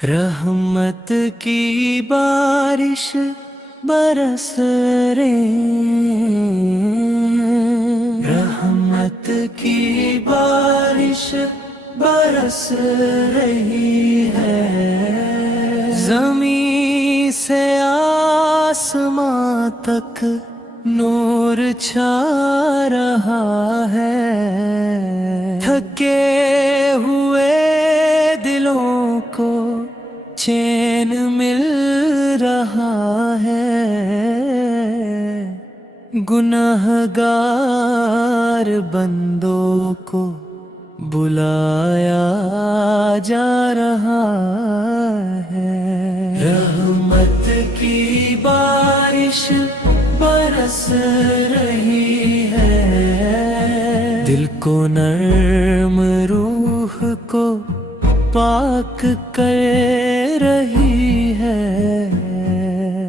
रहमत की बारिश बरस रे, रहमत की बारिश बरस रही है। ज़मीं से आसमां तक नूर छा रहा है। थके हुए दिलों को चैन मिल रहा है। गुनहगार बंदों को बुलाया जा रहा है। रहमत की बारिश बरस रही है। दिल को नर्म, रूह को पाक कर रही है।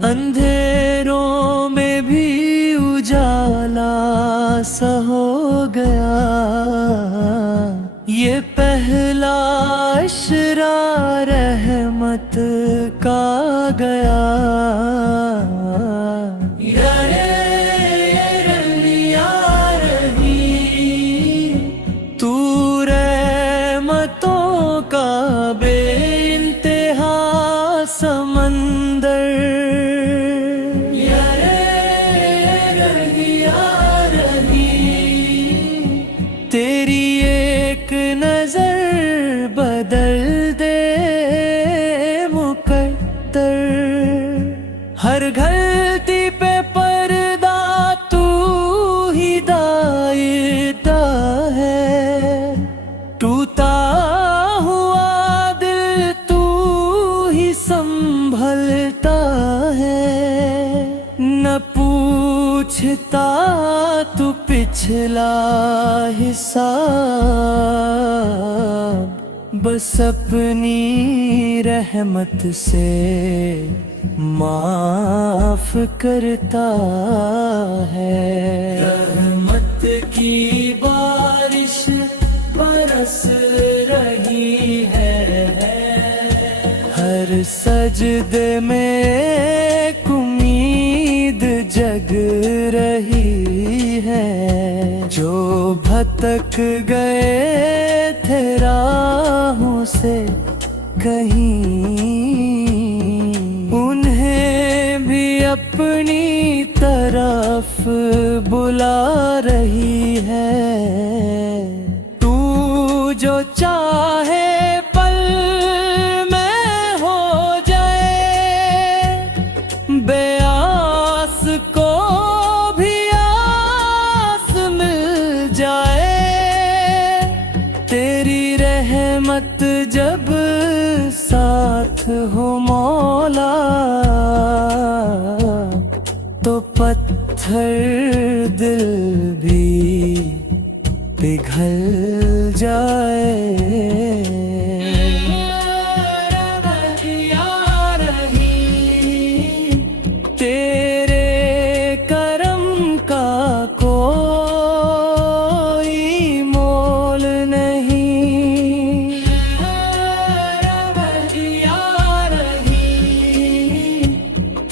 अंधेरों में भी उजाला सा हो गया। ये पहला इशरा रहमत का गया। तू रहमतों का बेइंतहा समंदर, तेरी एक नजर बदल दे मुकद्दर। हर गलती पे पर्दा तू ही दायिता है। टूटा हुआ दिल तू ही संभलता है। न पूछता तू पिछला हिसाब, बस अपनी रहमत से माफ करता है। रहमत की बारिश बरस रही है। हर सजदे में एक उम्मीद जग रही है। जो भटक गए थे राहों से कहीं, उन्हें भी अपनी तरफ बुला रही है। तू जो चाहे पल में हो जाए, बेआस को भी आस मिल जाए। तेरी रहमत जब साथ हो मौला, तो पत्थर दिल भी पिघल जाए। तेरे करम का कोई मोल नहीं।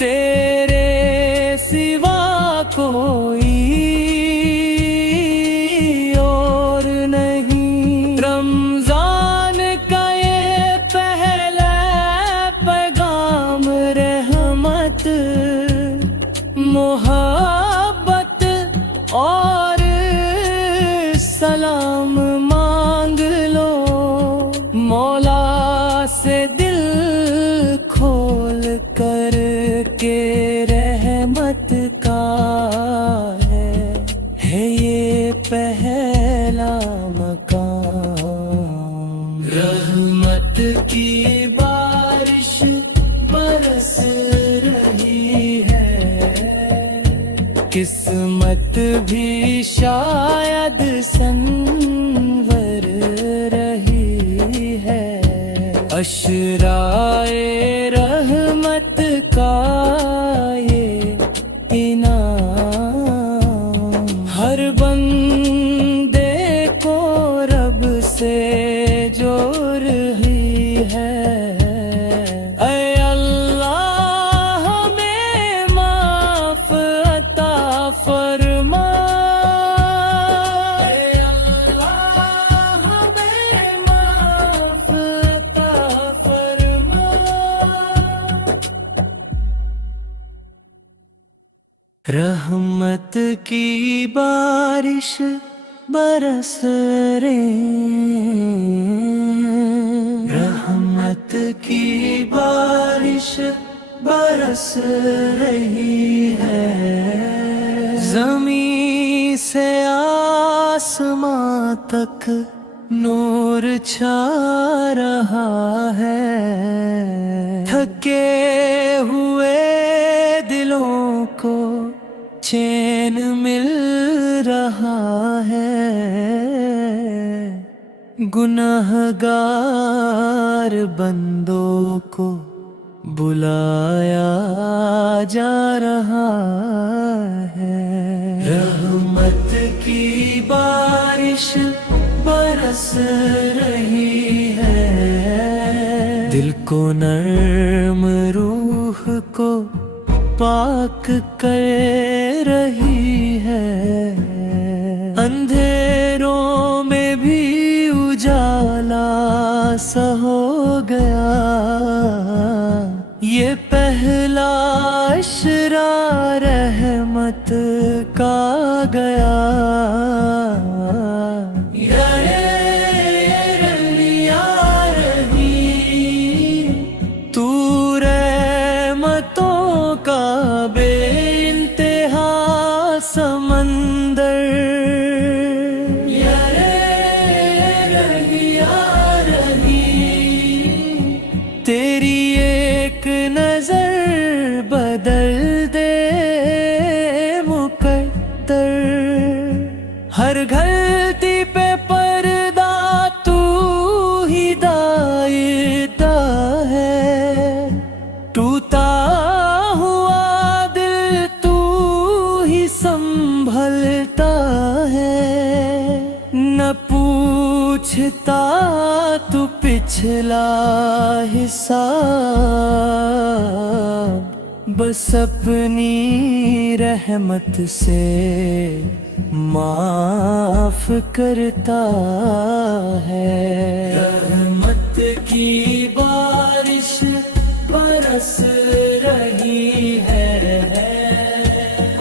तेरे सिवा कोई और नहीं। रमजान का ये पहला पैगाम रहमत, मोहब्बत और सलाम मांग लो। मौला से दिल खोल कर के रहमत का है ये पहला मकाम। रहमत की बारिश बरस रही है। किस्मत भी शायद संवर रही है। अशराए रहमत का ये इनाम, हर बंदे को रब से जो रही है। रहमत की बारिश बरस रे, रहमत की बारिश बरस रही है। ज़मीं से आसमां तक नूर छा रहा है। थके हुए दिलों को चैन मिल रहा है। गुनहगार बंदों को बुलाया जा रहा है। रहमत की बारिश बरस रही है। दिल को नर्म, रूह को पाक कर रही है। अंधेरों में भी उजाला सा हो गया। ये पहला इशरा रहमत का गया। तू रहमतों का बेइंतहा समंदर। तेरी एक नजर बदल दे मुकद्दर। हर गलती पे पर्दा तू ही दायिता है। टूटा हुआ दिल तू ही संभलता है। न पूछता तू पिछला हिसाब, बस अपनी रहमत से माफ करता है। रहमत की बारिश बरस रही है।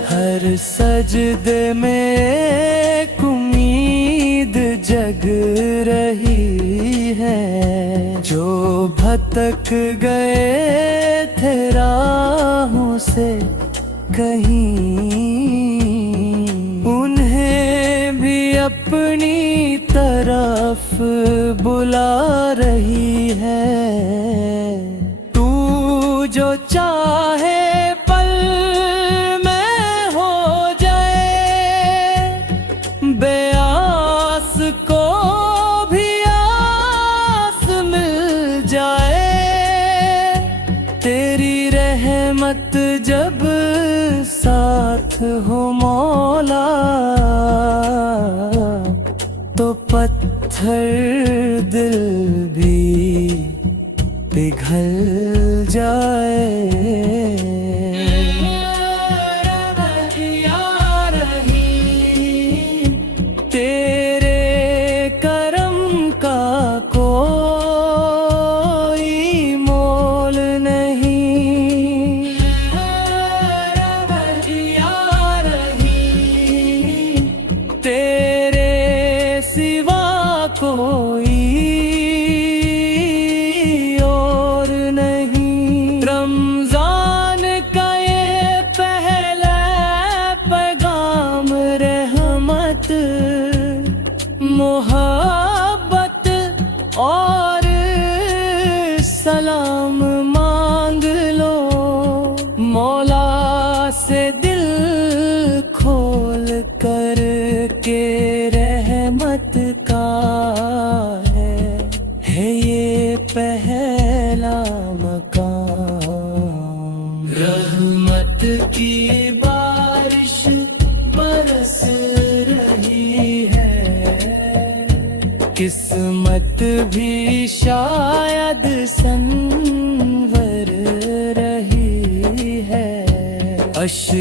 हर सजदे में एक उम्मीद जग रही है। जो भटक गए थे राहों से कहीं, उन्हें भी अपनी तरफ बुला रही है। तू जो चाहे पल में हो जाए। बेआस को भी आस मिल जाए। तेरी रहमत जब साथ हो मौला, तो पत्थर दिल भी पिघल जाए। तेरे करम का कोई मोल नहीं। तेरे सिवा कोई और नहीं। रमजान का ये पहला पैगाम रहमत, मोहब्बत और सलाम मांग लो। मौला से दिल खोल कर के रहमत का है ये पहला मकाम। रहमत की बारिश बरस रही है। किस्मत भी शायद संवर रही है। अश्क